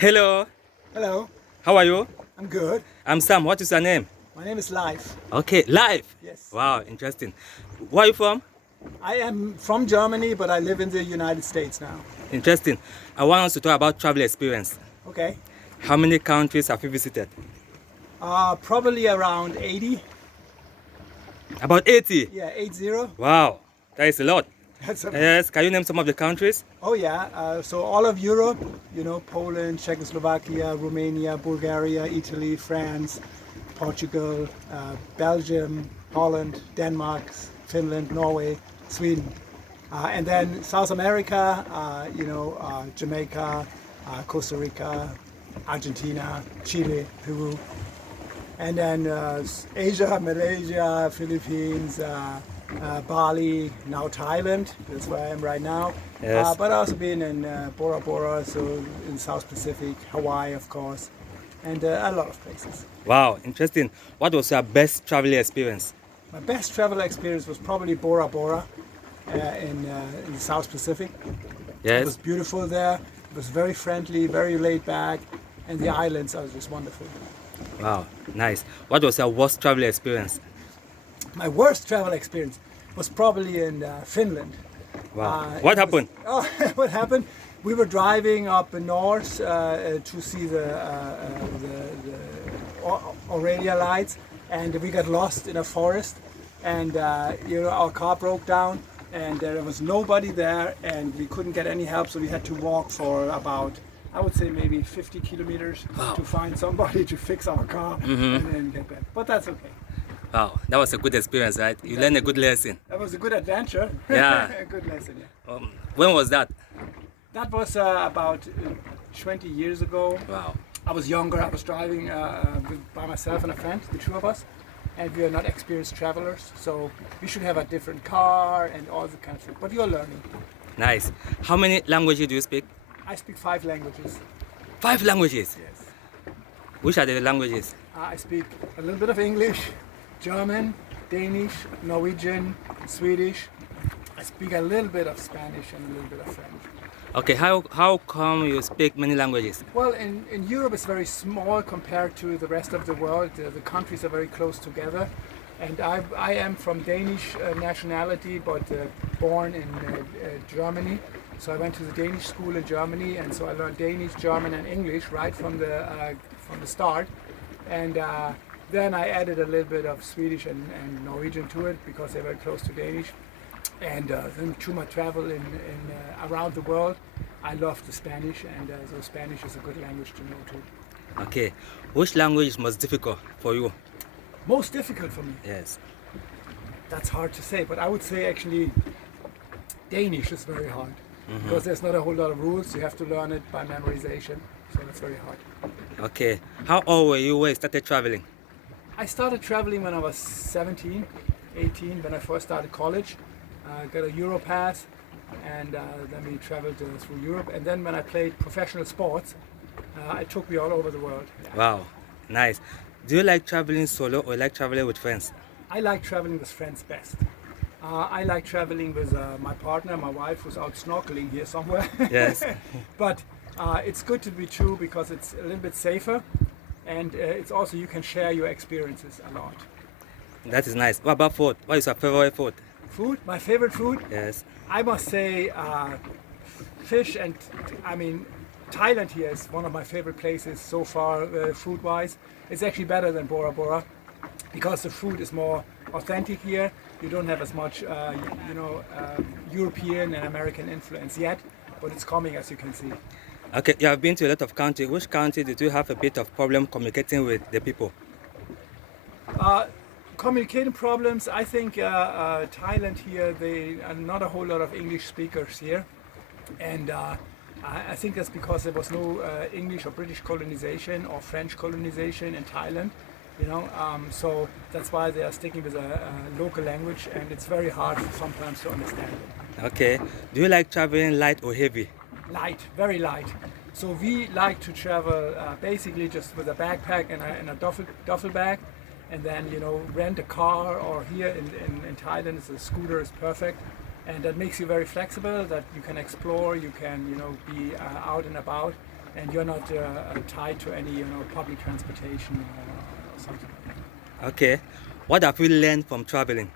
Hello, Hello, how are you? I'm good. I'm Sam. What is your name? My name is Life. Okay, live. Yes. Wow, interesting. Where are you from? I am from Germany, but I live in the United States now. Interesting. I want us to talk about travel experience. Okay. How many countries have you visited? Probably around 80. About 80. Yeah, 80. Wow, that is a lot. That's a, Yes, can you name some of the countries? oh yeah. So all of Europe, Poland, Czechoslovakia, Romania, Bulgaria, Italy, France, Portugal, Belgium, Holland, Denmark, Finland, Norway, Sweden. And then South America, Jamaica, Costa Rica, Argentina, Chile, Peru. And then Asia, Malaysia, Philippines, Bali, now Thailand. That's where I am right now. Yes. But I've also been in Bora Bora, so in South Pacific, Hawaii, of course, and a lot of places. Wow, interesting. What was your best travel experience? My best travel experience was probably Bora Bora in the South Pacific. It was Yes. beautiful there. It was very friendly, very laid back, and the islands are just wonderful. Wow, nice. What was your worst travel experience? My worst travel experience was probably in Finland. Wow. It What was- happened? Oh, what happened? We were driving up north to see the Aurelia lights, and we got lost in a forest. And our car broke down, and there was nobody there, and we couldn't get any help, so we had to walk for about, I would say, maybe 50 kilometers to find somebody to fix our car and then get back. But that's okay. Wow, that was a good experience, right? You learned a good lesson. That was a good adventure. Yeah. A good lesson. Yeah. When was that? That was about 20 years ago. Wow. I was younger. I was driving by myself and a friend, the two of us, and we are not experienced travelers, so we should have a different car and all the kind of thing. But you're learning. Nice. How many languages do you speak? I speak 5 languages. 5 languages. Yes. Which are the languages? I speak a little bit of English, German, Danish, Norwegian, Swedish. I speak a little bit of Spanish and a little bit of French. Okay, how come you speak many languages? Well, in Europe it's very small compared to the rest of the world. The countries are very close together. And I am from Danish nationality, but born in Germany. So I went to the Danish school in Germany, and so I learned Danish, German, and English right from the start. And then I added a little bit of Swedish and Norwegian to it because they're very close to Danish. And then through my travel in around the world, I love the Spanish, and so Spanish is a good language to know too. Okay, which language is most difficult for you? Most difficult for me? Yes. That's hard to say, but I would say actually Danish is very hard because there's not a whole lot of rules. You have to learn it by memorization, so that's very hard. Okay, how old were you when you started traveling? I started traveling when I was 17, 18, when I first started college. I got a Euro pass, and then we traveled through Europe. And then when I played professional sports, it took me all over the world. Wow, nice. Do you like traveling solo or like traveling with friends? I like traveling with friends best. I like traveling with my partner, my wife, who's out snorkeling here somewhere. Yes. But it's good to be two because it's a little bit safer, and it's also you can share your experiences a lot. That is nice. What about food? What is your favorite food? Food, my favorite food, Yes. I must say fish, and I mean Thailand here is one of my favorite places so far food-wise. It's actually better than Bora Bora because the food is more authentic here. You don't have as much European and American influence yet, but it's coming, as you can see. Okay, you have been to a lot of countries. Which country did you have a bit of problem communicating with the people? Communicating problems, I think Thailand here, they are not a whole lot of English speakers here, and I think that's because there was no English or British colonization or French colonization in Thailand, so that's why they are sticking with a local language, and it's very hard sometimes to understand it. Okay, do you like traveling light or heavy? Light, very light. So we like to travel basically just with a backpack and a duffel bag, and then rent a car, or here in Thailand a scooter is perfect, and that makes you very flexible, that you can explore, you can be out and about, and you're not tied to any public transportation or something like that. Okay. What have you learned from traveling?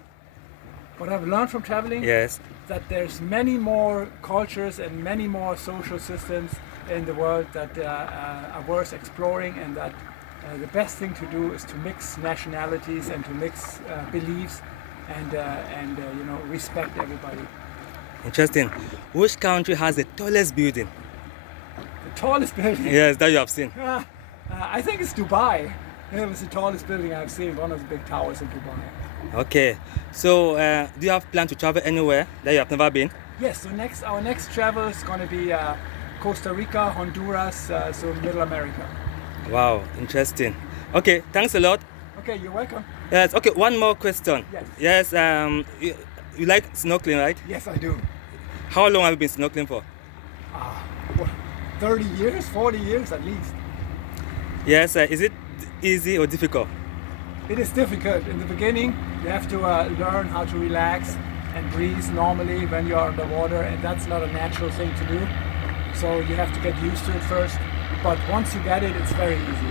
What I've learned from traveling, Yes. that there's many more cultures and many more social systems in the world that are worth exploring, and that the best thing to do is to mix nationalities and to mix beliefs and respect everybody. Interesting. Which country has the tallest building? The tallest building, Yes, that you have seen. I think it's Dubai. It was the tallest building I've seen, one of the big towers in Dubai. Okay. So, do you have plan to travel anywhere that you have never been? Yes, so our next travel is going to be Costa Rica, Honduras, so Middle America. Wow, interesting. Okay, thanks a lot. Okay, you're welcome. Yes. Okay, one more question. Yes. Yes. You like snorkeling, right? Yes, I do. How long have you been snorkeling for? 30 years, 40 years at least. Yes. Is it easy or difficult? It is difficult. In the beginning, you have to learn how to relax and breathe normally when you are underwater, and that's not a natural thing to do. So you have to get used to it first. But once you get it, it's very easy.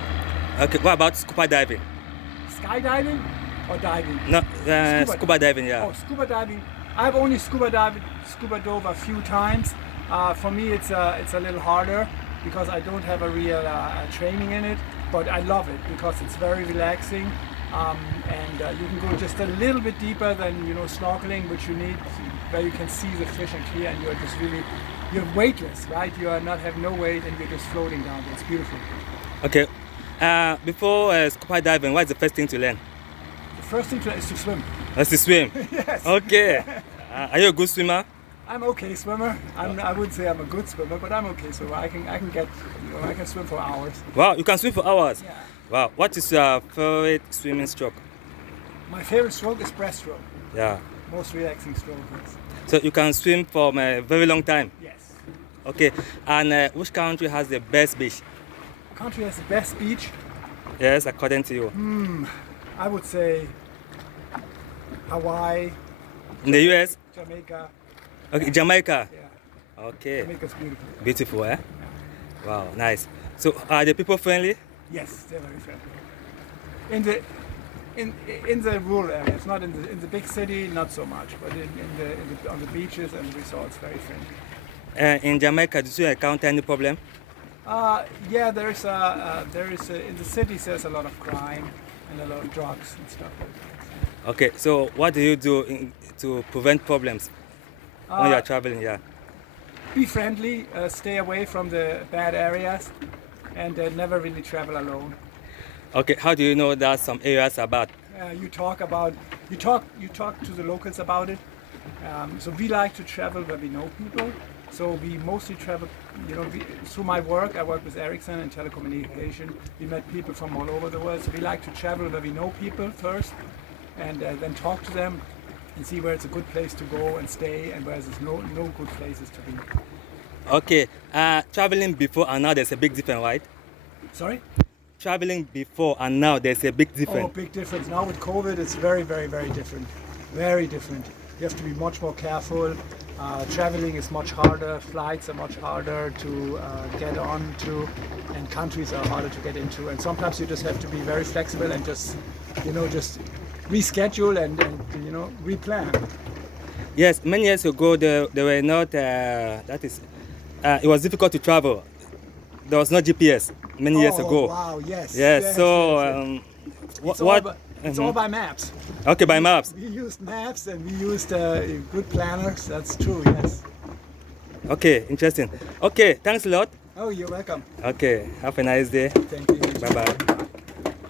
Okay. What about scuba diving? Skydiving or diving? No. Scuba diving. Yeah. Oh, scuba diving. I've only scuba dove a few times. For me, it's a little harder because I don't have a real training in it. But I love it because it's very relaxing, and you can go just a little bit deeper than snorkeling, which you need, where you can see the fish and clear, and you're weightless, right? You have no weight, and you're just floating down there. It's beautiful. Okay. Before scuba diving, what is the first thing to learn? The first thing to learn is to swim. That's to swim. Yes. Okay. Are you a good swimmer? I'm okay swimmer. I wouldn't say I'm a good swimmer, but I'm okay swimmer. I can swim for hours. Wow, you can swim for hours. Yeah. Wow. What is your favorite swimming stroke? My favorite stroke is breaststroke. Yeah. Most relaxing stroke. Yes. So you can swim for a very long time. Yes. Okay. And which country has the best beach? Country has the best beach. Yes, according to you. I would say Hawaii. In the US? Jamaica. Okay, Jamaica. Yeah. Okay. Jamaica's beautiful. Beautiful, eh? Wow, nice. So are the people friendly? Yes, they're very friendly. In the rural areas, not in the big city, not so much, but on the beaches and the resorts, very friendly. In Jamaica, did you encounter any problem? Yeah, there is in the cities there's a lot of crime and a lot of drugs and stuff like that. Okay, so what do you do to prevent problems when you are traveling? Yeah. Be friendly, stay away from the bad areas, and never really travel alone. Okay, how do you know that some areas are bad? You talk to the locals about it. So we like to travel where we know people. So we mostly travel, through my work. I work with Ericsson and telecommunication. We met people from all over the world. So we like to travel where we know people first, and then talk to them and see where it's a good place to go and stay, and where there's no good places to be. Okay, traveling before and now there's a big difference, right? Sorry? Traveling before and now there's a big difference. Oh, big difference. Now with COVID, it's very, very, very different. Very different. You have to be much more careful. Traveling is much harder. Flights are much harder to get on to, and countries are harder to get into. And sometimes you just have to be very flexible and just reschedule and replan. Yes, many years ago there were not. It was difficult to travel. There was no GPS many years ago. Wow! Yes. Yes. So it's all by maps. Okay, by maps. We used maps and we used good planners. That's true. Yes. Okay, interesting. Okay, thanks a lot. Oh, you're welcome. Okay, have a nice day. Thank you. Bye bye.